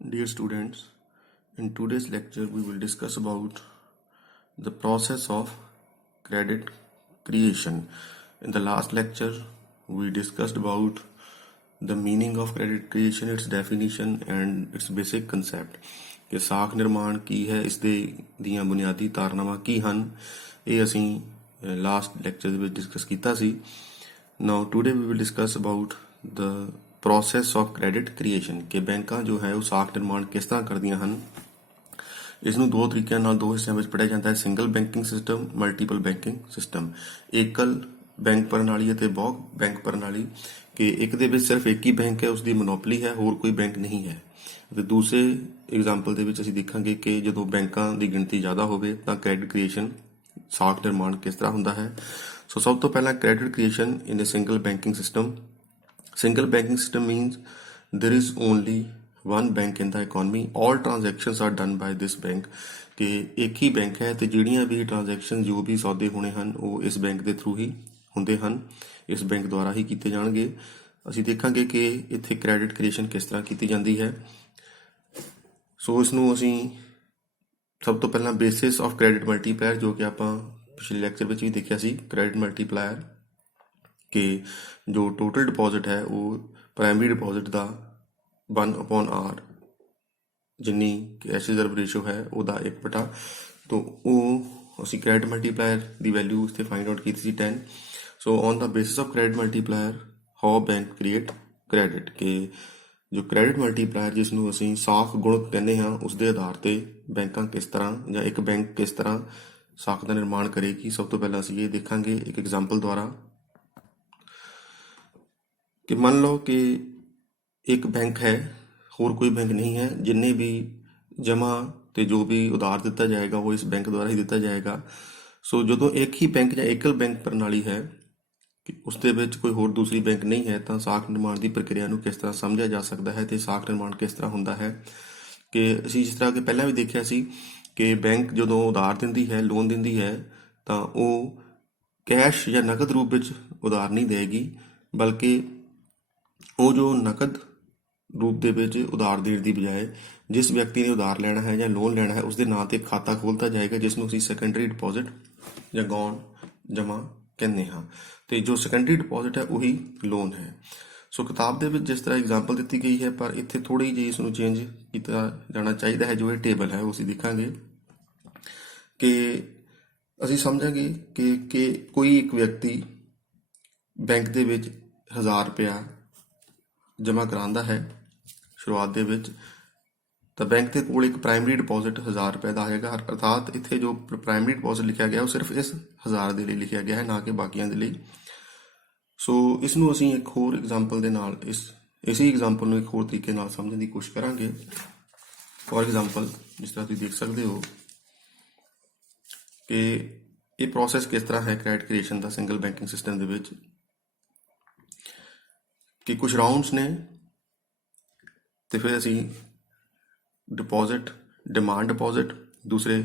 Dear students, in today's lecture we will discuss about the process of credit creation. In the last lecture we discussed about the meaning of credit creation, its definition and its basic concept ਕਿ ਸਾਖ ਨਿਰਮਾਣ ਕੀ ਹੈ, ਇਸ ਦੇ ਦੀਆਂ ਬੁਨਿਆਦੀ ਧਾਰਨਾਵਾਂ ਕੀ ਹਨ। ਇਹ ਅਸੀਂ ਲਾਸਟ ਲੈਕਚਰ ਦੇ ਵਿੱਚ ਡਿਸਕਸ ਕੀਤਾ ਸੀ। Now today we will discuss about the process of credit creation ਕਿ ਬੈਂਕਾਂ ਜੋ ਹੈ ਉਹ ਸਾਖ ਨਿਰਮਾਣ ਕਿਸ ਤਰ੍ਹਾਂ ਕਰਦੀਆਂ ਹਨ। ਇਸ ਨੂੰ ਦੋ ਤਰੀਕਿਆਂ ਨਾਲ ਦੋ ਹਿੱਸਿਆਂ ਵਿੱਚ ਪੜ੍ਹਿਆ ਜਾਂਦਾ ਹੈ, single banking system, multiple banking system. ਏਕਲ ਬੈਂਕ ਪ੍ਰਣਾਲੀ ਅਤੇ ਬਹੁ ਬੈਂਕ ਪ੍ਰਣਾਲੀ ਕਿ ਇੱਕ ਦੇ ਵਿੱਚ ਸਿਰਫ ਇੱਕ ਹੀ ਬੈਂਕ ਹੈ, ਉਸ ਦੀ ਮੋਨੋਪਲੀ ਹੈ, ਹੋਰ ਕੋਈ ਬੈਂਕ ਨਹੀਂ ਹੈ। ਅਤੇ ਦੂਸਰੇ ਐਗਜ਼ਾਮਪਲ ਦੇ ਵਿੱਚ ਅਸੀਂ ਦੇਖਾਂਗੇ ਕਿ ਜਦੋਂ ਬੈਂਕਾਂ ਦੀ ਗਿਣਤੀ ਜ਼ਿਆਦਾ ਹੋਵੇ ਤਾਂ ਕ੍ਰੈਡਿਟ ਕ੍ਰੀਏਸ਼ਨ ਸਾਖ ਨਿਰਮਾਣ ਕਿਸ ਤਰ੍ਹਾਂ ਹੁੰਦਾ ਹੈ। ਸੋ ਸਭ ਤੋਂ ਪਹਿਲਾਂ credit creation in a single banking system. Single banking system means there is only one bank in the economy. All transactions are done by this bank. ਕਿ ਇੱਕ ਹੀ ਬੈਂਕ ਹੈ ਤੇ ਜਿਹੜੀਆਂ ਵੀ ਟ੍ਰਾਂਜੈਕਸ਼ਨ ਜੋ ਵੀ ਸੌਦੇ ਹੋਣੇ ਹਨ ਉਹ ਇਸ ਬੈਂਕ ਦੇ ਥਰੂ ਹੀ ਹੁੰਦੇ ਹਨ, ਇਸ ਬੈਂਕ ਦੁਆਰਾ ਹੀ ਕੀਤੇ ਜਾਣਗੇ। ਅਸੀਂ ਦੇਖਾਂਗੇ ਕਿ ਇੱਥੇ ਕ੍ਰੈਡਿਟ ਕ੍ਰੀਏਸ਼ਨ ਕਿਸ ਤਰ੍ਹਾਂ ਕੀਤੀ ਜਾਂਦੀ ਹੈ। ਸੋ ਇਸ ਨੂੰ ਅਸੀਂ ਸਭ ਤੋਂ ਪਹਿਲਾਂ ਬੇਸਿਸ ਆਫ ਕ੍ਰੈਡਿਟ ਮਲਟੀਪਲਾਇਰ, ਜੋ ਕਿ ਆਪਾਂ ਪਿਛਲੇ ਲੈਕਚਰ ਵਿੱਚ ਵੀ ਦੇਖਿਆ ਸੀ, ਕ੍ਰੈਡਿਟ ਮਲਟੀਪਲਾਇਰ ਕਿ ਜੋ ਟੋਟਲ ਡਿਪੋਜ਼ਿਟ ਹੈ ਉਹ ਪ੍ਰਾਇਮਰੀ ਡਿਪੋਜ਼ਿਟ ਦਾ 1/r ਜਿੰਨੀ ਕੈਸ਼ ਰਿਜ਼ਰਵ ਰੇਸ਼ੋ ਹੈ ਉਹਦਾ 1/। ਤੋਂ ਉਹ ਅਸੀਂ ਕ੍ਰੈਡਿਟ ਮਲਟੀਪਲਾਇਰ ਦੀ ਵੈਲਿਊ ਇਸ 'ਤੇ ਫਾਈਂਡ ਆਊਟ ਕੀਤੀ ਸੀ 10। So on the basis of credit multiplier how bank create credit ਕਿ ਜੋ ਕ੍ਰੈਡਿਟ ਮਲਟੀਪਲਾਇਰ ਜਿਸ ਨੂੰ ਅਸੀਂ ਸਾਖ ਗੁਣਕ ਕਹਿੰਦੇ ਹਾਂ, ਉਸ ਦੇ ਆਧਾਰ 'ਤੇ ਬੈਂਕਾਂ ਕਿਸ ਤਰ੍ਹਾਂ ਜਾਂ ਇੱਕ ਬੈਂਕ ਕਿਸ ਤਰ੍ਹਾਂ ਸਾਖ ਦਾ ਨਿਰਮਾਣ ਕਰੇਗੀ। ਸਭ ਤੋਂ ਪਹਿਲਾਂ ਅਸੀਂ ਇਹ ਦੇਖਾਂਗੇ ਇੱਕ ਐਗਜ਼ਾਮਪਲ ਦੁਆਰਾ कि मान लो कि एक बैंक है, होर कोई बैंक नहीं है, जिन्ने भी जमा तो जो भी उधार दिता जाएगा वो इस बैंक द्वारा ही दिता जाएगा। सो जो एक ही बैंक या एकल बैंक प्रणाली है कि उसके विच कोई होर दूसरी बैंक नहीं है, तो साख निर्माण की प्रक्रिया को किस तरह समझा जा सकता है, तो साख निर्माण किस तरह होंदा है कि असीं जिस तरह कि पहला भी देखिया सी कि बैंक जो उधार दिंदी है, लोन दिंदी है, तो वो कैश या नकद रूप में उधार नहीं देगी, बल्कि ਉਹ ਜੋ ਨਕਦ ਰੂਪ ਦੇ ਵਿੱਚ ਉਧਾਰ ਦੇਣ ਦੀ ਬਜਾਏ ਜਿਸ ਵਿਅਕਤੀ ਨੇ ਉਧਾਰ ਲੈਣਾ ਹੈ ਜਾਂ ਲੋਨ ਲੈਣਾ ਹੈ ਉਸਦੇ ਨਾਂ 'ਤੇ ਖਾਤਾ ਖੋਲ੍ਹਤਾ ਜਾਏਗਾ, ਜਿਸ ਨੂੰ ਅਸੀਂ ਸੈਕੰਡਰੀ ਡਿਪੋਜ਼ਿਟ ਜਾਂ ਗੌਣ ਜਮ੍ਹਾਂ ਕਹਿੰਦੇ ਹਾਂ। ਅਤੇ ਜੋ ਸੈਕੰਡਰੀ ਡਿਪੋਜ਼ਿਟ ਹੈ ਉਹੀ ਲੋਨ ਹੈ। ਸੋ ਕਿਤਾਬ ਦੇ ਵਿੱਚ ਜਿਸ ਤਰ੍ਹਾਂ ਐਗਜ਼ਾਮਪਲ ਦਿੱਤੀ ਗਈ ਹੈ, ਪਰ ਇੱਥੇ ਥੋੜ੍ਹੀ ਜਿਹੀ ਇਸ ਨੂੰ ਚੇਂਜ ਕੀਤਾ ਜਾਣਾ ਚਾਹੀਦਾ ਹੈ। ਜੋ ਇਹ ਟੇਬਲ ਹੈ ਉਹ ਅਸੀਂ ਦੇਖਾਂਗੇ ਕਿ ਅਸੀਂ ਸਮਝਾਂਗੇ ਕਿ ਕੋਈ ਇੱਕ ਵਿਅਕਤੀ ਬੈਂਕ ਦੇ ਵਿੱਚ 1000 ਰੁਪਇਆ ਜਮ੍ਹਾਂ ਕਰਾਉਂਦਾ ਹੈ ਸ਼ੁਰੂਆਤ ਦੇ ਵਿੱਚ, ਤਾਂ ਬੈਂਕ ਦੇ ਕੋਲ ਇੱਕ ਪ੍ਰਾਇਮਰੀ ਡਿਪੋਜ਼ਿਟ 1000 ਰੁਪਏ ਦਾ ਆਏਗਾ। ਅਰਥਾਤ ਇੱਥੇ ਜੋ ਪ੍ਰਾਇਮਰੀ ਡਿਪੋਜ਼ਿਟ ਲਿਖਿਆ ਗਿਆ ਉਹ ਸਿਰਫ ਇਸ 1000 ਦੇ ਲਈ ਲਿਖਿਆ ਗਿਆ ਹੈ, ਨਾ ਕਿ ਬਾਕੀਆਂ ਦੇ ਲਈ। ਸੋ ਇਸ ਨੂੰ ਅਸੀਂ ਇੱਕ ਹੋਰ ਐਗਜ਼ਾਮਪਲ ਦੇ ਨਾਲ ਇਸੇ ਐਗਜ਼ਾਮਪਲ ਨੂੰ ਇੱਕ ਹੋਰ ਤਰੀਕੇ ਨਾਲ ਸਮਝਣ ਦੀ ਕੋਸ਼ਿਸ਼ ਕਰਾਂਗੇ। ਫੋਰ ਐਗਜ਼ਾਮਪਲ ਜਿਸ ਤਰ੍ਹਾਂ ਤੁਸੀਂ ਦੇਖ ਸਕਦੇ ਹੋ ਕਿ ਇਹ ਪ੍ਰੋਸੈਸ ਕਿਸ ਤਰ੍ਹਾਂ ਹੈ ਕ੍ਰੈਡਿਟ ਕ੍ਰੀਏਸ਼ਨ ਦਾ ਸਿੰਗਲ ਬੈਂਕਿੰਗ ਸਿਸਟਮ ਦੇ ਵਿੱਚ ਕਿ ਕੁਝ ਰਾਊਂਡਸ ਨੇ ਤੇ ਫਿਰ ਅਸੀਂ ਡਿਪੋਜ਼ਿਟ, ਡਿਮਾਂਡ ਡਿਪੋਜ਼ਿਟ, ਦੂਸਰੇ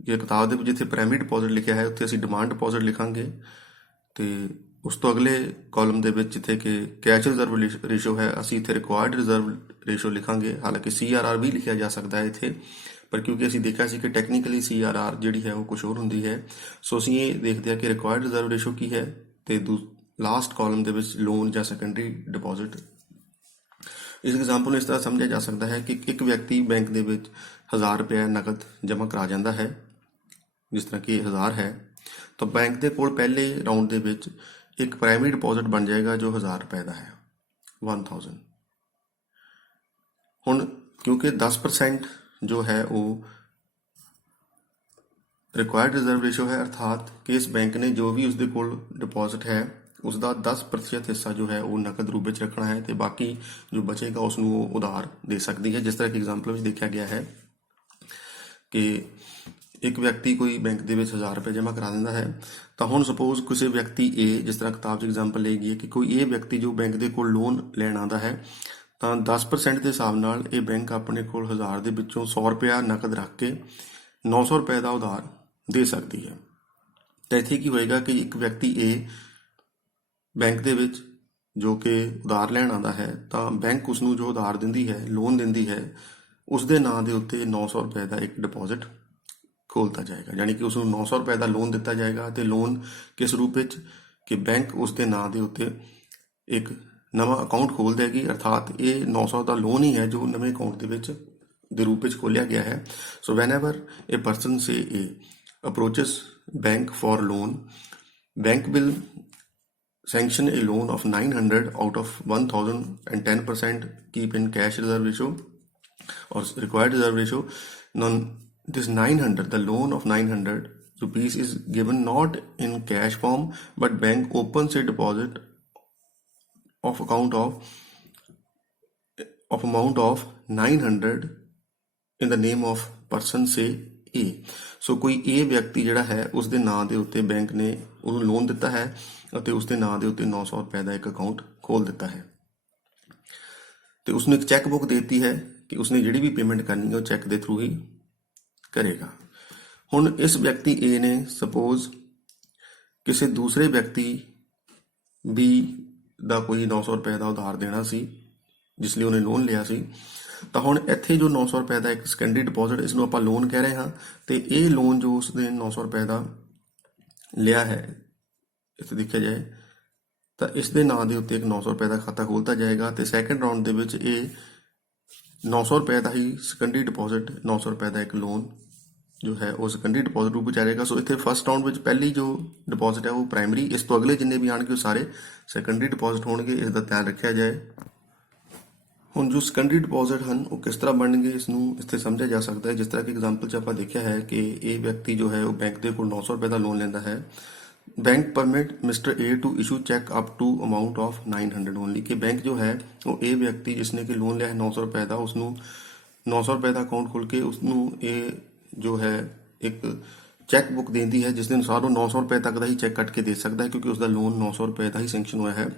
ਕਿਤਾਬ ਦੇ ਵਿੱਚ ਜਿੱਥੇ ਪ੍ਰਾਇਮਰੀ ਡਿਪੋਜ਼ਿਟ ਲਿਖਿਆ ਹੈ ਉੱਥੇ ਅਸੀਂ ਡਿਮਾਂਡ ਡਿਪੋਜ਼ਿਟ ਲਿਖਾਂਗੇ। ਅਤੇ ਉਸ ਤੋਂ ਅਗਲੇ ਕਾਲਮ ਦੇ ਵਿੱਚ ਜਿੱਥੇ ਕਿ ਕੈਸ਼ ਰਿਜ਼ਰਵ ਰੇਸ਼ੋ ਹੈ ਅਸੀਂ ਇੱਥੇ ਰਿਕੁਆਇਰਡ ਰਿਜ਼ਰਵ ਰੇਸ਼ੋ ਲਿਖਾਂਗੇ। ਹਾਲਾਂਕਿ CRR ਵੀ ਲਿਖਿਆ ਜਾ ਸਕਦਾ ਹੈ ਇੱਥੇ, ਪਰ ਕਿਉਂਕਿ ਅਸੀਂ ਦੇਖਿਆ ਸੀ ਕਿ ਟੈਕਨੀਕਲੀ CRR ਜਿਹੜੀ ਹੈ ਉਹ ਕੁਛ ਹੋਰ ਹੁੰਦੀ ਹੈ। ਸੋ ਅਸੀਂ ਇਹ ਦੇਖਦੇ ਹਾਂ ਕਿ ਰਿਕੁਆਇਰਡ ਰਿਜ਼ਰਵ ਰੇਸ਼ੋ ਕੀ ਹੈ ਅਤੇ ਲਾਸਟ ਕਾਲਮ ਦੇ ਵਿੱਚ ਲੋਨ ਜਾਂ ਸੈਕੰਡਰੀ ਡਿਪੋਜ਼ਿਟ। ਇਸ ਐਗਜ਼ਾਮਪਲ ਨੂੰ ਇਸ ਤਰ੍ਹਾਂ ਸਮਝਿਆ ਜਾ ਸਕਦਾ ਹੈ ਕਿ ਇੱਕ ਵਿਅਕਤੀ ਬੈਂਕ ਦੇ ਵਿੱਚ 1000 ਰੁਪਏ ਨਕਦ ਜਮ੍ਹਾਂ ਕਰਾ ਜਾਂਦਾ ਹੈ, ਜਿਸ ਤਰ੍ਹਾਂ ਕਿ 1000 ਹੈ, ਤਾਂ ਬੈਂਕ ਦੇ ਕੋਲ ਪਹਿਲੇ ਰਾਊਂਡ ਦੇ ਵਿੱਚ ਇੱਕ ਪ੍ਰਾਇਮਰੀ ਡਿਪੋਜ਼ਿਟ ਬਣ ਜਾਏਗਾ ਜੋ 1000 ਰੁਪਏ ਦਾ ਹੈ, 1000। ਹੁਣ ਕਿਉਂਕਿ 10% ਜੋ ਹੈ ਉਹ ਰਿਕੁਆਇਰਡ ਰਿਜ਼ਰਵ ਰੇਸ਼ੋ ਹੈ, ਅਰਥਾਤ ਕਿ ਇਸ ਬੈਂਕ ਨੇ ਜੋ ਵੀ ਉਸਦੇ ਕੋਲ ਡਿਪੋਜ਼ਿਟ ਹੈ ਉਸ ਦਾ 10% ਹਿੱਸਾ ਜੋ ਹੈ ਉਹ ਨਕਦ ਰੂਪ ਵਿੱਚ ਰੱਖਣਾ ਹੈ ਅਤੇ ਬਾਕੀ ਜੋ ਬਚੇਗਾ ਉਸ ਨੂੰ ਉਹ ਉਧਾਰ ਦੇ ਸਕਦੀ ਹੈ। ਜਿਸ ਤਰ੍ਹਾਂ ਕਿ ਐਗਜ਼ਾਮਪਲ ਵਿੱਚ ਦੇਖਿਆ ਗਿਆ ਹੈ ਕਿ ਇੱਕ ਵਿਅਕਤੀ ਕੋਈ ਬੈਂਕ ਦੇ ਵਿੱਚ 1000 ਰੁਪਏ ਜਮ੍ਹਾਂ ਕਰਾ ਦਿੰਦਾ ਹੈ, ਤਾਂ ਹੁਣ ਸਪੋਜ਼ ਕਿਸੇ ਵਿਅਕਤੀ A, ਜਿਸ ਤਰ੍ਹਾਂ ਕਿਤਾਬ 'ਚ ਐਗਜ਼ਾਮਪਲ ਲਈ ਗਈ ਹੈ ਕਿ ਕੋਈ ਇਹ ਵਿਅਕਤੀ ਜੋ ਬੈਂਕ ਦੇ ਕੋਲ ਲੋਨ ਲੈਣ ਆਉਂਦਾ ਹੈ, ਤਾਂ 10% ਦੇ ਹਿਸਾਬ ਨਾਲ ਇਹ ਬੈਂਕ ਆਪਣੇ ਕੋਲ 1000 ਦੇ ਵਿੱਚੋਂ 100 ਰੁਪਇਆ ਨਕਦ ਰੱਖ ਕੇ 900 ਰੁਪਏ ਦਾ ਉਧਾਰ ਦੇ ਸਕਦੀ ਹੈ। ਤਾਂ ਇੱਥੇ ਕੀ ਹੋਏਗਾ ਕਿ ਇੱਕ ਵਿਅਕਤੀ A ਬੈਂਕ ਦੇ ਵਿੱਚ ਜੋ ਕਿ ਉਧਾਰ ਲੈਣ ਆਉਂਦਾ ਹੈ, ਤਾਂ ਬੈਂਕ ਉਸ ਨੂੰ ਜੋ ਉਧਾਰ ਦਿੰਦੀ ਹੈ, ਲੋਨ ਦਿੰਦੀ ਹੈ, ਉਸਦੇ ਨਾਂ ਦੇ ਉੱਤੇ 900 ਰੁਪਏ ਦਾ ਇੱਕ ਡਿਪੋਜ਼ਿਟ ਖੋਲ੍ਹਤਾ ਜਾਏਗਾ। ਯਾਨੀ ਕਿ ਉਸ ਨੂੰ 900 ਰੁਪਏ ਦਾ ਲੋਨ ਦਿੱਤਾ ਜਾਏਗਾ ਅਤੇ ਲੋਨ ਕਿਸ ਰੂਪ ਵਿੱਚ ਕਿ ਬੈਂਕ ਉਸ ਦੇ ਨਾਂ ਦੇ ਉੱਤੇ ਇੱਕ ਨਵਾਂ ਅਕਾਊਂਟ ਖੋਲ੍ਹ ਦੇਗੀ, ਅਰਥਾਤ ਇਹ 900 ਦਾ ਲੋਨ ਹੀ ਹੈ ਜੋ ਨਵੇਂ ਅਕਾਊਂਟ ਦੇ ਰੂਪ ਵਿੱਚ ਖੋਲ੍ਹਿਆ ਗਿਆ ਹੈ। So whenever a person say a approaches bank for loan, bank will sanction a loan of 900 out of 1000 and 10% keep in cash reserve ratio or required reserve ratio. Now this 900, the loan of 900 rupees is given not in cash form, but bank opens a deposit of account of amount of 900 in the name of person say A। ਸੋ ਕੋਈ A ਵਿਅਕਤੀ ਜਿਹੜਾ ਹੈ ਉਸ ਦੇ ਨਾਂ ਦੇ ਉੱਤੇ bank ਨੇ ਉਹਨੂੰ ਲੋਨ ਦਿੱਤਾ ਹੈ ਅਤੇ ਉਸ ਦੇ ਨਾਂ ਦੇ ਉੱਤੇ 900 ਰੁਪਏ ਦਾ ਇੱਕ ਅਕਾਊਂਟ ਖੋਲ੍ਹ ਦਿੱਤਾ ਹੈ ਤੇ ਉਸਨੂੰ ਇੱਕ ਚੈੱਕ ਬੁੱਕ ਦੇ ਦਿੱਤੀ ਹੈ ਕਿ ਉਸਨੇ ਜਿਹੜੀ ਵੀ ਪੇਮੈਂਟ ਕਰਨੀ ਹੈ ਉਹ ਚੈੱਕ ਦੇ ਥਰੂ ਹੀ ਕਰੇਗਾ। ਹੁਣ ਇਸ ਵਿਅਕਤੀ A ਨੇ ਸਪੋਜ਼ ਕਿਸੇ ਦੂਸਰੇ ਵਿਅਕਤੀ B ਦਾ ਕੋਈ 900 ਰੁਪਏ ਦਾ ਉਧਾਰ ਦੇਣਾ ਸੀ ਜਿਸ ਲਈ ਉਹਨੇ ਲੋਨ ਲਿਆ ਸੀ, ਤਾਂ ਹੁਣ ਇੱਥੇ ਜੋ 900 ਰੁਪਏ ਦਾ ਇੱਕ ਸੈਕੰਡਰੀ ਡਿਪੋਜ਼ਿਟ, ਇਸ ਨੂੰ ਆਪਾਂ ਲੋਨ ਕਹਿ ਰਹੇ ਹਾਂ ਤੇ ਇਹ ਲੋਨ ਜੋ ਉਸਨੇ 900 ਰੁਪਏ ਦਾ ਲਿਆ ਹੈ, ਇੱਥੇ ਦੇਖਿਆ ਜਾਏ ਤਾਂ ਇਸ ਦੇ ਨਾਂ ਦੇ ਉੱਤੇ ਇੱਕ 900 ਰੁਪਏ ਦਾ ਖਾਤਾ ਖੋਲ੍ਹਤਾ ਜਾਏਗਾ ਤੇ ਸੈਕੰਡ ਰਾਊਂਡ ਦੇ ਵਿੱਚ ਇਹ 900 ਰੁਪਏ ਦਾ ਹੀ ਸੈਕੰਡਰੀ ਡਿਪੋਜ਼ਿਟ, 900 ਰੁਪਏ ਦਾ ਇੱਕ ਲੋਨ ਜੋ ਹੈ ਉਹ ਸੈਕੰਡਰੀ ਡਿਪੋਜ਼ਿਟ ਰੂਪ ਵਿੱਚ ਆਏਗਾ। ਸੋ ਇੱਥੇ ਫਸਟ ਰਾਊਂਡ ਵਿੱਚ ਪਹਿਲੀ ਜੋ ਡਿਪੋਜ਼ਿਟ ਹੈ ਉਹ ਪ੍ਰਾਇਮਰੀ, ਇਸ ਤੋਂ ਅਗਲੇ ਜਿੰਨੇ ਵੀ ਆਉਣਗੇ ਉਹ ਸਾਰੇ ਸੈਕੰਡਰੀ ਡਿਪੋਜ਼ਿਟ ਹੋਣਗੇ, ਇਸ ਦਾ ਧਿਆਨ ਰੱਖਿਆ ਜਾਏ। ਹੁਣ ਜੋ ਸੈਕੰਡਰੀ ਡਿਪੋਜ਼ਿਟ ਹਨ ਉਹ ਕਿਸ ਤਰ੍ਹਾਂ ਬਣਨਗੇ ਇਸ ਨੂੰ ਇੱਥੇ ਸਮਝਿਆ ਜਾ ਸਕਦਾ ਹੈ। ਜਿਸ ਤਰ੍ਹਾਂ ਕਿ ਐਗਜ਼ਾਮਪਲ 'ਚ ਆਪਾਂ ਦੇਖਿਆ ਹੈ ਕਿ ਇਹ ਵਿਅਕਤੀ ਜੋ ਹੈ ਉਹ ਬੈਂਕ ਦੇ ਕੋਲ 900 ਰੁਪਏ ਦਾ ਲੋਨ ਲੈਂਦਾ ਹੈ। Bank permit mister A to issue cheque up to amount of 900 only, ਕਿ ਬੈਂਕ ਜੋ ਹੈ ਉਹ ਇਹ ਵਿਅਕਤੀ ਜਿਸਨੇ ਕਿ ਲੋਨ ਲਿਆ ਹੈ 900 ਰੁਪਏ ਦਾ, ਉਸਨੂੰ 900 ਰੁਪਏ ਦਾ ਅਕਾਊਂਟ ਖੋਲ੍ਹ ਕੇ ਉਸਨੂੰ ਇਹ ਜੋ ਹੈ ਇੱਕ ਚੈੱਕ ਬੁੱਕ ਦਿੰਦੀ ਹੈ ਜਿਸ ਦੇ ਅਨੁਸਾਰ ਉਹ 900 ਰੁਪਏ ਤੱਕ ਦਾ ਹੀ ਚੈੱਕ ਕੱਟ ਕੇ ਦੇ ਸਕਦਾ ਹੈ ਕਿਉਂਕਿ ਉਸਦਾ ਲੋਨ 900 ਰੁਪਏ ਦਾ ਹੀ ਸੈਂਕਸ਼ਨ ਹੋਇਆ ਹੈ।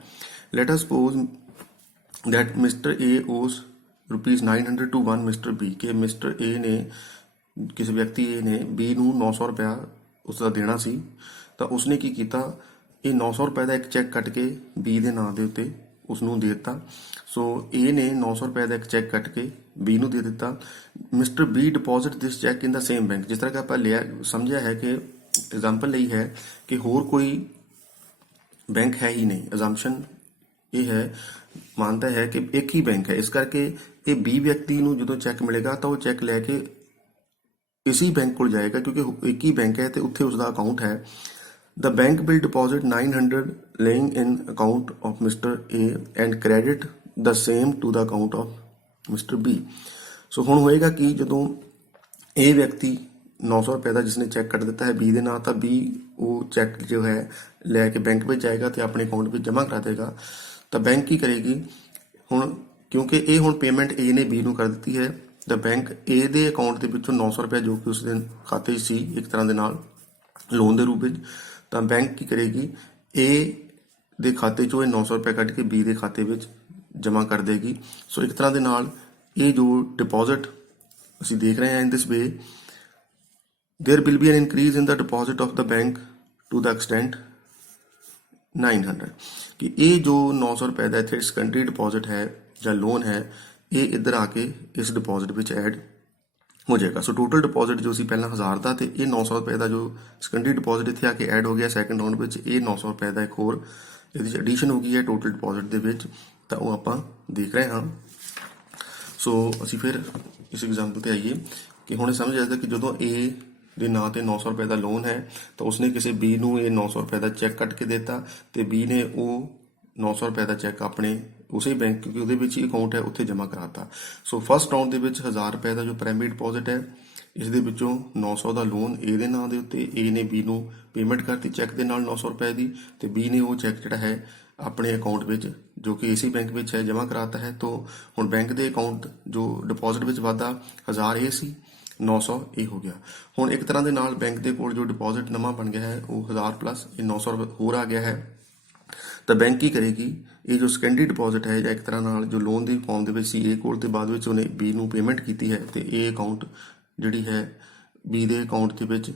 Let us suppose that Mr. A owes rupees 900 to one Mr. B, ਕਿ Mr. A ਨੇ ਕਿਸੇ ਵਿਅਕਤੀ A ਨੇ B ਨੂੰ 900 ਰੁਪਇਆ ਉਸਦਾ ਦੇਣਾ ਸੀ ਤਾਂ ਉਸਨੇ ਕੀ ਕੀਤਾ, ਇਹ 900 ਰੁਪਏ ਦਾ ਇੱਕ ਚੈੱਕ ਕੱਟ ਕੇ B ਦੇ ਨਾਂ ਦੇ ਉੱਤੇ ਉਸਨੂੰ ਦੇ ਦਿੱਤਾ। ਸੋ A ਨੇ 900 ਰੁਪਏ ਦਾ ਇੱਕ ਚੈੱਕ ਕੱਟ ਕੇ B ਨੂੰ ਦੇ ਦਿੱਤਾ। Mister B deposit this check in the same bank, ਜਿਸ ਤਰ੍ਹਾਂ ਕਿ ਆਪਾਂ ਲਿਆ ਸਮਝਿਆ ਹੈ ਕਿ ਐਗਜ਼ਾਮਪਲ ਲਈ ਹੈ ਕਿ ਹੋਰ ਕੋਈ ਬੈਂਕ ਹੈ ਹੀ ਨਹੀਂ, ਅਜ਼ੰਪਸ਼ਨ ਇਹ ਹੈ, ਮਾਨਤਾ ਹੈ ਕਿ ਇੱਕ ਹੀ ਬੈਂਕ ਹੈ, ਇਸ ਕਰਕੇ ਇਹ B ਵਿਅਕਤੀ ਨੂੰ ਜਦੋਂ ਚੈੱਕ ਮਿਲੇਗਾ ਤਾਂ ਉਹ ਚੈੱਕ ਲੈ ਕੇ ਇਸੀ ਬੈਂਕ ਕੋਲ ਜਾਏਗਾ ਕਿਉਂਕਿ ਇੱਕ ਹੀ ਬੈਂਕ ਹੈ ਤੇ ਉੱਥੇ ਉਸਦਾ ਅਕਾਊਂਟ ਹੈ। The bank will deposit 900 laying in account of Mr. A and credit the same to the account of Mr. B। ਸੋ ਹੁਣ ਹੋਏਗਾ ਕਿ ਜਦੋਂ ਇਹ ਵਿਅਕਤੀ 900 ਰੁਪਏ ਦਾ ਜਿਸਨੇ ਚੈੱਕ ਕੱਟ ਦਿੱਤਾ ਹੈ B ਦੇ ਨਾਂ, ਤਾਂ B ਉਹ ਚੈੱਕ ਜੋ ਹੈ ਲੈ ਕੇ ਬੈਂਕ ਵਿੱਚ ਜਾਏਗਾ ਤੇ ਆਪਣੇ ਅਕਾਊਂਟ ਵਿੱਚ ਜਮ੍ਹਾਂ ਕਰਾ ਦੇਗਾ। ਤਾਂ ਬੈਂਕ ਕੀ ਕਰੇਗੀ ਹੁਣ, ਕਿਉਂਕਿ ਇਹ ਹੁਣ ਪੇਮੈਂਟ A ਨੇ B ਨੂੰ ਕਰ ਦਿੱਤੀ ਹੈ, ਤਾਂ ਬੈਂਕ A ਦੇ ਅਕਾਊਂਟ ਦੇ ਵਿੱਚੋਂ 900 ਰੁਪਏ ਜੋ ਕਿ ਉਸ ਦੇ ਖਾਤੇ 'ਚ ਸੀ ਇੱਕ ਤਰ੍ਹਾਂ ਦੇ ਨਾਲ ਲੋਨ ਦੇ ਰੂਪ ਵਿੱਚ, ਤਾਂ ਬੈਂਕ ਕੀ ਕਰੇਗੀ A ਦੇ ਖਾਤੇ 'ਚੋਂ ਇਹ 900 ਰੁਪਏ ਕੱਢ ਕੇ B ਦੇ ਖਾਤੇ ਵਿੱਚ ਜਮ੍ਹਾਂ ਕਰ ਦੇਗੀ। ਸੋ ਇੱਕ ਤਰ੍ਹਾਂ ਦੇ ਨਾਲ ਇਹ ਜੋ ਡਿਪੋਜ਼ਿਟ ਅਸੀਂ ਦੇਖ ਰਹੇ ਹਾਂ ਇਨ ਦਿਸ ਵੇ, there will be an increase in the deposit of the bank to the extent 900, ਕਿ ਇਹ ਜੋ 900 ਰੁਪਏ ਦਾ ਇੱਥੇ ਸੈਕੰਡਰੀ ਡਿਪੋਜ਼ਿਟ ਹੈ ਜਾਂ ਲੋਨ ਹੈ ਇਹ ਇੱਧਰ ਆ ਕੇ ਇਸ ਡਿਪੋਜ਼ਿਟ ਵਿੱਚ ਐਡ ਹੋ ਜਾਏਗਾ। ਸੋ ਟੋਟਲ ਡਿਪੋਜ਼ਿਟ ਜੋ ਸੀ ਪਹਿਲਾਂ 1000 ਦਾ ਤੇ ਇਹ 900 ਰੁਪਏ ਦਾ ਜੋ ਸੈਕੰਡਰੀ ਡਿਪੋਜ਼ਿਟ ਇੱਥੇ ਆ ਕੇ ਐਡ ਹੋ ਗਿਆ ਸੈਕੰਡ ਰਾਊਂਡ ਵਿੱਚ, ਇਹ 900 ਰੁਪਏ ਦਾ ਇੱਕ ਹੋਰ ਇਹਦੇ 'ਚ ਐਡੀਸ਼ਨ ਹੋ ਗਈ ਹੈ ਟੋਟਲ ਡਿਪੋਜ਼ਿਟ ਦੇ ਵਿੱਚ, ਤਾਂ ਉਹ ਆਪਾਂ ਦੇਖ ਰਹੇ ਹਾਂ। ਸੋ ਅਸੀਂ ਫਿਰ ਇਸ ਐਗਜ਼ਾਮਪਲ ਤੇ ਆਈਏ ਕਿ ਹੁਣ ਸਮਝ ਆਇਆ ਕਿ ਜਦੋਂ A ਦੇ ਨਾਂ ਤੇ 900 ਰੁਪਏ ਦਾ ਲੋਨ ਹੈ ਤਾਂ ਉਸਨੇ ਕਿਸੇ B ਨੂੰ ਇਹ 900 ਰੁਪਏ ਦਾ ਚੈੱਕ ਕੱਟ ਕੇ ਦਿੱਤਾ ਤੇ B ਨੇ ਉਹ 900 ਰੁਪਏ ਦਾ ਚੈੱਕ ਆਪਣੇ ਉਸੇ ਬੈਂਕ, ਕਿਉਂਕਿ ਉਹਦੇ ਵਿੱਚ ਹੀ ਅਕਾਊਂਟ ਹੈ, ਉੱਥੇ ਜਮ੍ਹਾਂ ਕਰਾਤਾ। ਸੋ ਫਸਟ ਰਾਊਂਡ ਦੇ ਵਿੱਚ 1000 ਰੁਪਏ ਦਾ ਜੋ ਪ੍ਰਾਇਮਰੀ ਡਿਪੋਜ਼ਿਟ ਹੈ, ਇਸ ਦੇ ਵਿੱਚੋਂ 900 ਦਾ ਲੋਨ A ਦੇ ਨਾਂ ਦੇ ਉੱਤੇ, A ਨੇ B ਨੂੰ ਪੇਮੈਂਟ ਕਰਤੀ ਚੈੱਕ ਦੇ ਨਾਲ 900 ਰੁਪਏ ਦੀ, ਤੇ B ਨੇ ਉਹ ਚੈੱਕ ਜਿਹੜਾ ਹੈ ਆਪਣੇ ਅਕਾਊਂਟ ਵਿੱਚ ਜੋ ਕਿ ਇਸੇ ਬੈਂਕ ਵਿੱਚ ਹੈ ਜਮ੍ਹਾਂ ਕਰਾਤਾ ਹੈ। ਤੋਂ ਹੁਣ ਬੈਂਕ ਦੇ ਅਕਾਊਂਟ ਜੋ ਡਿਪੋਜ਼ਿਟ ਵਿੱਚ ਵਾਧਾ 1000 ਇਹ ਸੀ, 900 ਇਹ ਹੋ ਗਿਆ। ਹੁਣ ਇੱਕ ਤਰ੍ਹਾਂ ਦੇ ਨਾਲ ਬੈਂਕ ਦੇ ਕੋਲ ਜੋ ਡਿਪੋਜ਼ਿਟ ਨਵਾਂ ਬਣ ਗਿਆ ਹੈ ਉਹ 1000 ਪਲੱਸ ਇਹ 900 ਹੋਰ ਆ ਗਿਆ ਹੈ। ਤਾਂ ਬੈਂਕ ਕੀ ਕਰੇਗੀ, ਇਹ ਜੋ ਸੈਕੰਡਰੀ ਡਿਪੋਜ਼ਿਟ ਹੈ ਜਾਂ ਇੱਕ ਤਰ੍ਹਾਂ ਨਾਲ ਜੋ ਲੋਨ ਦੀ ਫਾਰਮ ਦੇ ਵਿੱਚ ਸੀ A ਕੋਲ ਤੇ ਬਾਅਦ ਵਿੱਚ ਉਹਨੇ B ਨੂੰ ਪੇਮੈਂਟ ਕੀਤੀ ਹੈ ਤੇ ਇਹ ਅਕਾਊਂਟ ਜਿਹੜੀ ਹੈ B ਦੇ ਅਕਾਊਂਟ ਦੇ ਵਿੱਚ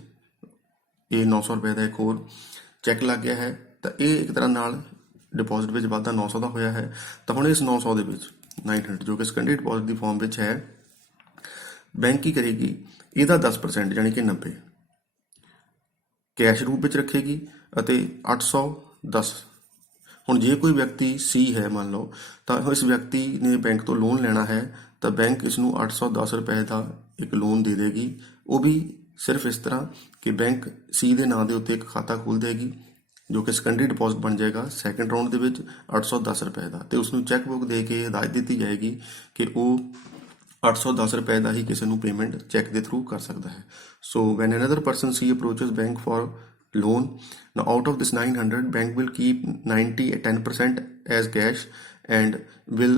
ਇਹ 900 ਰੁਪਏ ਦਾ ਇੱਕ ਹੋਰ ਚੈੱਕ ਲੱਗ ਗਿਆ ਹੈ। ਤਾਂ ਇਹ ਇੱਕ ਤਰ੍ਹਾਂ ਨਾਲ ਡਿਪੋਜ਼ਿਟ ਵਿੱਚ ਵਾਧਾ 900 ਦਾ ਹੋਇਆ ਹੈ। ਤਾਂ ਹੁਣ ਇਸ 900 ਦੇ ਵਿੱਚ 900 ਜੋ ਕਿ ਸੈਕੰਡਰੀ ਡਿਪੋਜ਼ਿਟ ਦੀ ਫਾਰਮ ਵਿੱਚ ਹੈ, ਬੈਂਕ ਕੀ ਕਰੇਗੀ, ਇਹਦਾ 10% ਯਾਨੀ ਕਿ 90 ਕੈਸ਼ ਰੂਪ ਵਿੱਚ ਰੱਖੇਗੀ ਅਤੇ 810। ਹੁਣ ਜੇ ਕੋਈ ਵਿਅਕਤੀ ਸੀ ਹੈ ਮੰਨ ਲਓ, ਤਾਂ ਇਸ ਵਿਅਕਤੀ ਨੇ ਬੈਂਕ ਤੋਂ ਲੋਨ ਲੈਣਾ ਹੈ ਤਾਂ ਬੈਂਕ ਇਸ ਨੂੰ 810 ਰੁਪਏ ਦਾ ਇੱਕ ਲੋਨ ਦੇ ਦੇਗੀ। ਉਹ ਵੀ ਸਿਰਫ ਇਸ ਤਰ੍ਹਾਂ ਕਿ ਬੈਂਕ ਸੀ ਦੇ ਨਾਂ ਦੇ ਉੱਤੇ ਇੱਕ ਖਾਤਾ ਖੋਲ੍ਹ ਦੇਗੀ ਜੋ ਕਿ ਸੈਕੰਡਰੀ ਡਿਪੋਜ਼ਿਟ ਬਣ ਜਾਏਗਾ ਸੈਕੰਡ ਰਾਊਂਡ ਦੇ ਵਿੱਚ 810 ਰੁਪਏ ਦਾ, ਤੇ ਉਸਨੂੰ ਚੈੱਕ ਬੁੱਕ ਦੇ ਕੇ ਹਦਾਇਤ ਦਿੱਤੀ ਜਾਏਗੀ ਕਿ ਉਹ 810 ਰੁਪਏ ਦਾ ਹੀ ਕਿਸੇ ਨੂੰ ਪੇਮੈਂਟ ਚੈੱਕ ਦੇ ਥਰੂ ਕਰ ਸਕਦਾ ਹੈ। So when another person C approaches bank for loan, now out of this 900 bank will keep 10% as cash and will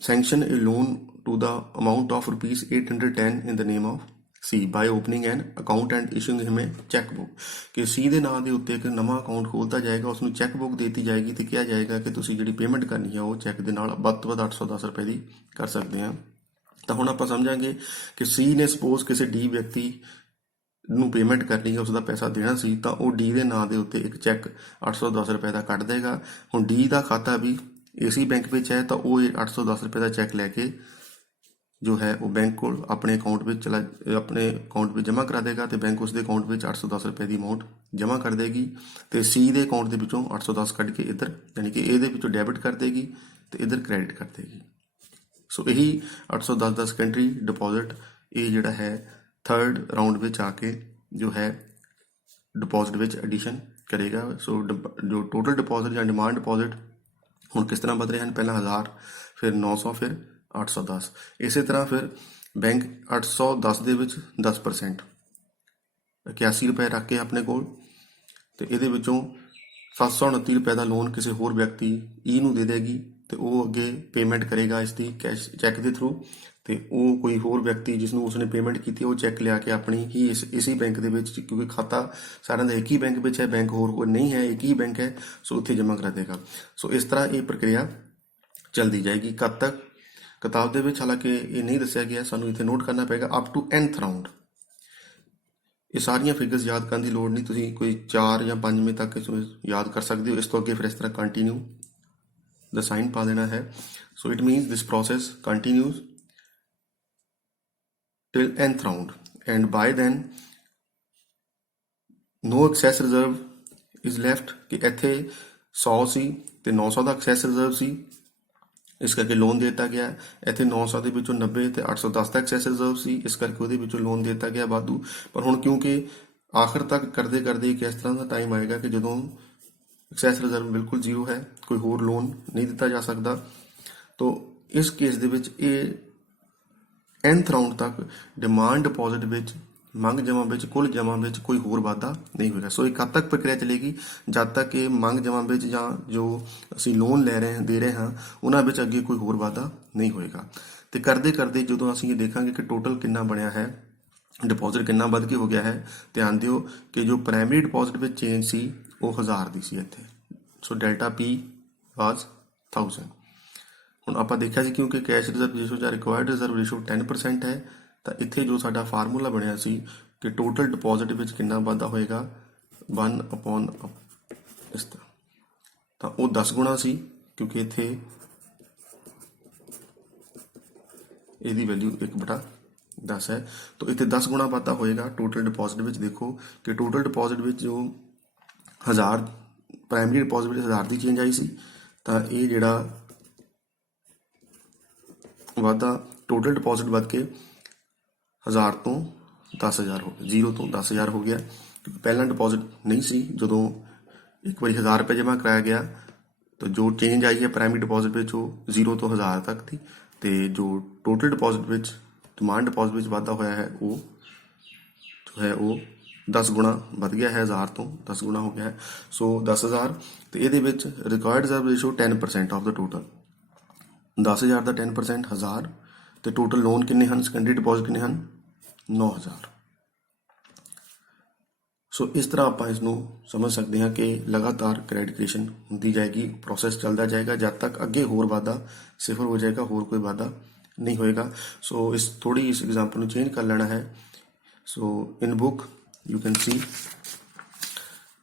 sanction a loan to the amount of rupees 810 in the name of C by opening an account and issuing him a checkbook। ਕਿ C ਦੇ ਨਾਂ ਦੇ ਉੱਤੇ ਇੱਕ ਨਵਾਂ account ਖੋਲ੍ਹਤਾ ਜਾਏਗਾ, ਉਸਨੂੰ cheque book ਦਿੱਤੀ ਜਾਏਗੀ ਤੇ ਕਿਹਾ ਜਾਏਗਾ ਕਿ ਤੁਸੀਂ ਜਿਹੜੀ ਪੇਮੈਂਟ ਕਰਨੀ ਹੈ ਉਹ ਚੈੱਕ ਦੇ ਨਾਲ ਵੱਧ ਤੋਂ ਵੱਧ 810 ਰੁਪਏ ਦੀ ਕਰ ਸਕਦੇ ਹਾਂ। ਤਾਂ ਹੁਣ ਆਪਾਂ ਸਮਝਾਂਗੇ ਕਿ C ਨੇ ਸਪੋਜ਼ ਕਿਸੇ D ਵਿਅਕਤੀ ਨੂੰ ਪੇਮੈਂਟ ਕਰਨੀ ਹੈ, ਉਸਦਾ ਪੈਸਾ ਦੇਣਾ ਸੀ, ਤਾਂ ਉਹ ਡੀ ਦੇ ਨਾਂ ਦੇ ਉੱਤੇ ਇੱਕ ਚੈੱਕ 810 ਰੁਪਏ ਦਾ ਕੱਢ ਦੇਗਾ। ਹੁਣ ਡੀ ਦਾ ਖਾਤਾ ਵੀ ਇਸੇ ਬੈਂਕ ਵਿੱਚ ਹੈ ਤਾਂ ਉਹ 810 ਰੁਪਏ ਦਾ ਚੈੱਕ ਲੈ ਕੇ ਜੋ ਹੈ ਉਹ ਬੈਂਕ ਕੋਲ ਆਪਣੇ ਅਕਾਊਂਟ ਵਿੱਚ ਜਮ੍ਹਾਂ ਕਰਾ ਦੇਗਾ ਤੇ ਬੈਂਕ ਉਸਦੇ ਅਕਾਊਂਟ ਵਿੱਚ 810 ਰੁਪਏ ਦੀ ਅਮਾਊਂਟ ਜਮ੍ਹਾਂ ਕਰ ਦੇਗੀ ਤੇ ਸੀ ਦੇ ਅਕਾਊਂਟ ਦੇ ਵਿੱਚੋਂ 810 ਕੱਢ ਕੇ ਇੱਧਰ ਯਾਨੀ ਕਿ ਇਹਦੇ ਵਿੱਚੋਂ ਡੈਬਿਟ ਕਰ ਦੇਗੀ ਤੇ ਇੱਧਰ ਕ੍ਰੈਡਿਟ ਕਰ ਦੇਗੀ। ਸੋ ਇਹੀ 810 ਦਾ ਸੈਕੰਡਰੀ ਡਿਪੋਜ਼ਿਟ ਇਹ ਜਿਹੜਾ ਹੈ ਥਰਡ ਰਾਊਂਡ ਵਿੱਚ ਆ ਕੇ ਜੋ ਹੈ ਡਿਪੋਜ਼ਿਟ ਵਿੱਚ ਐਡੀਸ਼ਨ ਕਰੇਗਾ। ਸੋ ਜੋ ਟੋਟਲ ਡਿਪੋਜ਼ਿਟ ਜਾਂ ਡਿਮਾਂਡ ਡਿਪੋਜ਼ਿਟ ਹੁਣ ਕਿਸ ਤਰ੍ਹਾਂ ਬਦਲੇ ਹਨ, ਪਹਿਲਾਂ 1000 ਫਿਰ 900 ਫਿਰ 810। ਇਸੇ ਤਰ੍ਹਾਂ ਫਿਰ ਬੈਂਕ 810 ਦੇ ਵਿੱਚ 10% 81 ਰੁਪਏ ਰੱਖ ਕੇ ਆਪਣੇ ਕੋਲ ਤੇ ਇਹਦੇ ਵਿੱਚੋਂ 729 ਰੁਪਏ ਦਾ ਲੋਨ ਕਿਸੇ ਹੋਰ ਵਿਅਕਤੀ ਈ ਨੂੰ ਦੇ ਦੇਗੀ ਤੇ ਉਹ ਅੱਗੇ ਪੇਮੈਂਟ ਕਰੇਗਾ ਇਸ ਦੀ ਕੈਸ਼ ਚੈੱਕ ਦੇ ਥਰੂ ਤੇ ਉਹ ਕੋਈ ਹੋਰ ਵਿਅਕਤੀ ਜਿਸ ਨੂੰ ਉਸਨੇ ਪੇਮੈਂਟ ਕੀਤੀ ਉਹ ਚੈੱਕ ਲਿਆ ਕੇ ਆਪਣੀ ਹੀ ਇਸੇ ਬੈਂਕ ਦੇ ਵਿੱਚ, ਕਿਉਂਕਿ ਖਾਤਾ ਸਾਰਿਆਂ ਦਾ ਇੱਕ ਹੀ ਬੈਂਕ ਵਿੱਚ ਹੈ, ਬੈਂਕ ਹੋਰ ਕੋਈ ਨਹੀਂ ਹੈ, ਇੱਕ ਹੀ ਬੈਂਕ ਹੈ, ਸੋ ਉੱਥੇ ਜਮ੍ਹਾਂ ਕਰਾ ਦੇਗਾ। ਸੋ ਇਸ ਤਰ੍ਹਾਂ ਇਹ ਪ੍ਰਕਿਰਿਆ ਚੱਲਦੀ ਜਾਏਗੀ। ਕਦ ਤੱਕ ਕਿਤਾਬ ਦੇ ਵਿੱਚ ਹਾਲਾਂਕਿ ਇਹ ਨਹੀਂ ਦੱਸਿਆ ਗਿਆ, ਸਾਨੂੰ ਇੱਥੇ ਨੋਟ ਕਰਨਾ ਪਏਗਾ ਅਪ ਟੂ nth ਰਾਊਂਡ। ਇਹ ਸਾਰੀਆਂ ਫਿਗਰਸ ਯਾਦ ਕਰਨ ਦੀ ਲੋੜ ਨਹੀਂ, ਤੁਸੀਂ ਕੋਈ 4 ਜਾਂ 5ਵੇਂ ਤੱਕ ਇਸਨੂੰ ਯਾਦ ਕਰ ਸਕਦੇ ਹੋ। ਇਸ ਤੋਂ ਅੱਗੇ ਫਿਰ ਇਸ ਤਰ੍ਹਾਂ ਕੰਟੀਨਿਊ ਦਾ ਸਾਈਨ ਪਾ ਦੇਣਾ ਹੈ। So it means this process continuous till nth round and by then no excess reserve is left ਕਿ ਇੱਥੇ 100 ਸੀ ਤੇ 900 ਦਾ ਐਕਸੈਸ ਰਿਜ਼ਰਵ ਸੀ, ਇਸ ਕਰਕੇ ਲੋਨ ਦੇ ਦਿੱਤਾ ਗਿਆ। ਇੱਥੇ 900 ਦੇ ਵਿੱਚੋਂ 90 ਤੇ 810 ਦਾ ਐਕਸੈਸ ਰਿਜ਼ਰਵ ਸੀ, ਇਸ ਕਰਕੇ ਉਹਦੇ ਵਿੱਚੋਂ ਲੋਨ ਦੇ ਦਿੱਤਾ ਗਿਆ ਵਾਧੂ। ਪਰ ਹੁਣ ਕਿਉਂਕਿ ਆਖਰ ਤੱਕ ਕਰਦੇ ਕਰਦੇ ਇੱਕ ਇਸ ਤਰ੍ਹਾਂ ਦਾ ਟਾਈਮ ਆਏਗਾ ਕਿ ਜਦੋਂ ਐਕਸੈਸ ਰਿਜ਼ਰਵ ਬਿਲਕੁਲ ਜ਼ੀਰੋ ਹੈ, ਕੋਈ ਹੋਰ ਲੋਨ ਨਹੀਂ ਦਿੱਤਾ ਜਾ ਸਕਦਾ। ਤੋ ਇਸ ਕੇਸ ਦੇ ਵਿੱਚ ਇਹ nth ਰਾਊਂਡ ਤੱਕ ਡਿਮਾਂਡ ਡਿਪੋਜ਼ਿਟ ਵਿੱਚ, ਮੰਗ ਜਮ੍ਹਾਂ ਵਿੱਚ, ਕੁੱਲ ਜਮ੍ਹਾਂ ਵਿੱਚ ਕੋਈ ਹੋਰ ਵਾਧਾ ਨਹੀਂ ਹੋਏਗਾ। ਸੋ ਇਹ ਕਦ ਤੱਕ ਪ੍ਰਕਿਰਿਆ ਚੱਲੇਗੀ, ਜਦ ਤੱਕ ਕਿ ਮੰਗ ਜਮ੍ਹਾਂ ਵਿੱਚ ਜਾਂ ਜੋ ਅਸੀਂ ਲੋਨ ਦੇ ਰਹੇ ਹਾਂ ਉਹਨਾਂ ਵਿੱਚ ਅੱਗੇ ਕੋਈ ਹੋਰ ਵਾਧਾ ਨਹੀਂ ਹੋਏਗਾ। ਤੇ ਕਰਦੇ ਕਰਦੇ ਜਦੋਂ ਅਸੀਂ ਇਹ ਦੇਖਾਂਗੇ ਕਿ ਟੋਟਲ ਕਿੰਨਾ ਬਣਿਆ ਹੈ, ਡਿਪੋਜ਼ਿਟ ਕਿੰਨਾ ਵੱਧ ਕੇ ਹੋ ਗਿਆ ਹੈ, ਧਿਆਨ ਦਿਓ ਕਿ ਜੋ ਪ੍ਰਾਇਮਰੀ ਡਿਪੋਜ਼ਿਟ ਵਿੱਚ ਚੇਂਜ ਸੀ ਉਹ 1000 ਦੀ ਸੀ ਇੱਥੇ। ਸੋ ਡੈਲਟਾ ਪੀ ਵਾਜ਼ 1000। ਹੁਣ ਆਪਾਂ ਦੇਖਿਆ ਸੀ ਕਿਉਂਕਿ ਕੈਸ਼ ਰਿਜ਼ਰਵ ਰੇਸ਼ੋ ਜਾਂ ਰਿਕੁਆਇਰਡ ਰਿਜ਼ਰਵ ਰੇਸ਼ੋ 10% ਹੈ, ਤਾਂ ਇੱਥੇ ਜੋ ਸਾਡਾ ਫਾਰਮੂਲਾ ਬਣਿਆ ਸੀ ਕਿ ਟੋਟਲ ਡਿਪੋਜ਼ਿਟ ਵਿੱਚ ਕਿੰਨਾ ਵਾਧਾ ਹੋਏਗਾ 1/, ਇਸ ਤਰ੍ਹਾਂ, ਤਾਂ ਉਹ 10 ਗੁਣਾ ਸੀ ਕਿਉਂਕਿ ਇੱਥੇ ਇਹਦੀ ਵੈਲਿਊ 1/10 ਹੈ, ਤਾਂ ਇੱਥੇ 10 ਗੁਣਾ ਵਾਧਾ ਹੋਏਗਾ ਟੋਟਲ ਡਿਪੋਜ਼ਿਟ ਵਿੱਚ। ਦੇਖੋ ਕਿ ਟੋਟਲ ਡਿਪੋਜ਼ਿਟ ਵਿੱਚ ਜੋ 1000 ਪ੍ਰਾਇਮਰੀ ਡਿਪੋਜ਼ਿਟ ਵਿੱਚ 1000 ਦੀ ਚੇਂਜ ਆਈ ਸੀ, ਤਾਂ ਇਹ ਜਿਹੜਾ ਵਾਧਾ ਟੋਟਲ ਡਿਪੋਜ਼ਿਟ ਵੱਧ ਕੇ 1000 ਤੋਂ 10000 ਹੋ ਗਿਆ, 0 ਤੋਂ 10000 ਹੋ ਗਿਆ ਕਿਉਂਕਿ ਪਹਿਲਾਂ ਡਿਪੋਜ਼ਿਟ ਨਹੀਂ ਸੀ। ਜਦੋਂ ਇੱਕ ਵਾਰੀ 1000 ਰੁਪਏ ਜਮ੍ਹਾਂ ਕਰਾਇਆ ਗਿਆ ਤਾਂ ਜੋ ਚੇਂਜ ਆਈ ਹੈ ਪ੍ਰਾਇਮਰੀ ਡਿਪੋਜ਼ਿਟ ਵਿੱਚ ਉਹ 0 ਤੋਂ 1000 ਤੱਕ ਦੀ, ਤੇ ਜੋ ਟੋਟਲ ਡਿਪੋਜ਼ਿਟ ਵਿੱਚ ਡਿਮਾਂਡ ਡਿਪੋਜ਼ਿਟ ਵਿੱਚ ਵਾਧਾ ਹੋਇਆ ਹੈ ਉਹ ਜੋ ਹੈ ਉਹ 10 ਗੁਣਾ ਵੱਧ ਗਿਆ ਹੈ, 1000 ਤੋਂ 10 ਗੁਣਾ ਹੋ ਗਿਆ ਹੈ। ਸੋ 10000 ਤੇ ਇਹਦੇ ਵਿੱਚ required reserve ratio 10% of the total, 10000 ਦਾ 10% 1000 ਤੇ ਟੋਟਲ ਲੋਨ ਕਿੰਨੇ ਹਨ, ਸੈਕੰਡਰੀ ਡਿਪੋਜ਼ਿਟ ਕਿੰਨੇ ਹਨ 9000। ਸੋ ਇਸ ਤਰ੍ਹਾਂ ਆਪਾਂ ਇਸ ਨੂੰ ਸਮਝ ਸਕਦੇ ਹਾਂ ਕਿ ਲਗਾਤਾਰ ਕ੍ਰੈਡਿਟ ਕ੍ਰੀਏਸ਼ਨ ਹੁੰਦੀ ਜਾਏਗੀ, ਪ੍ਰੋਸੈਸ ਚੱਲਦਾ ਜਾਏਗਾ ਜਦ ਤੱਕ ਅੱਗੇ ਹੋਰ ਵਾਧਾ 0 ਹੋ ਜਾਏਗਾ, ਹੋਰ ਕੋਈ ਵਾਧਾ ਨਹੀਂ ਹੋਏਗਾ। ਸੋ ਇਸ ਥੋੜੀ ਇਸ ਐਗਜ਼ਾਮਪਲ ਨੂੰ ਚੇਂਜ ਕਰ ਲੈਣਾ ਹੈ। ਸੋ ਇਨ book you can see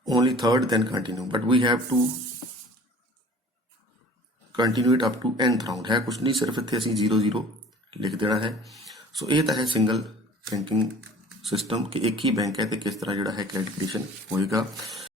only third then continue, but we have to continue it up to nth round है, कुछ नहीं, सिर्फ इतने ਅਸੀਂ 00 लिख देना है। ਸੋ ਇਹ ਤਾਂ ਹੈ ਸਿੰਗਲ ਬੈਂਕਿੰਗ ਸਿਸਟਮ ਕਿ ਇੱਕ ਹੀ ਬੈਂਕ ਹੈ ਤੇ ਕਿਸ ਤਰ੍ਹਾਂ ਜਿਹੜਾ ਹੈ ਕ੍ਰੈਡਿਟ ਕ੍ਰੀਏਸ਼ਨ ਹੋਏਗਾ।